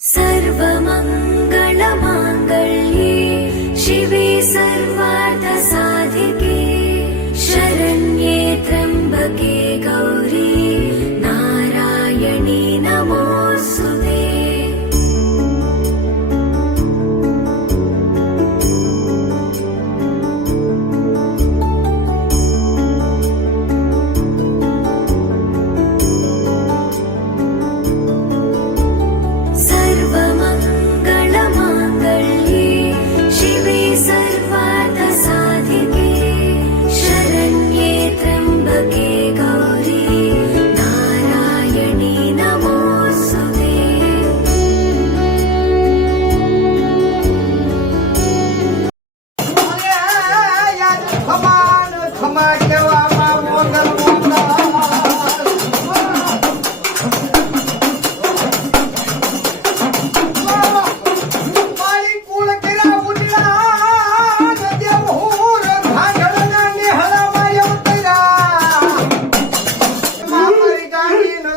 सर्वमङ्गलमाङ्गल्ये शिवे सर्वा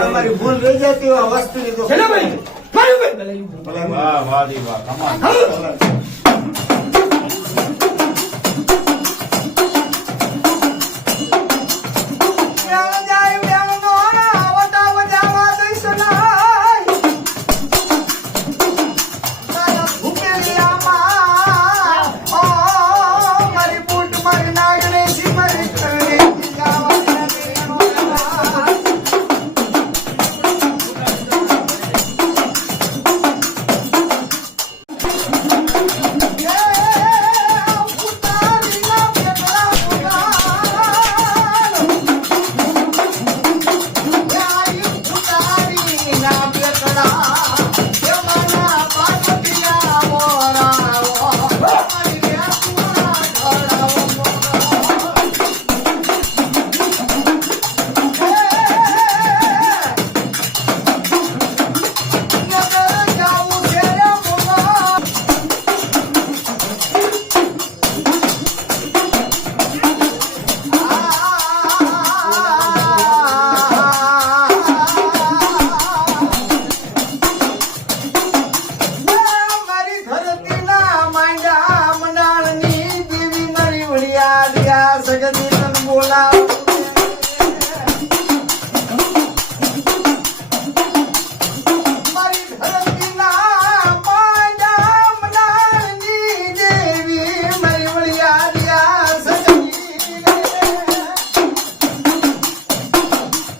અમારી ભૂલ રહી જતી વસ્તુ વાહ વાહ વાહ કમાલ.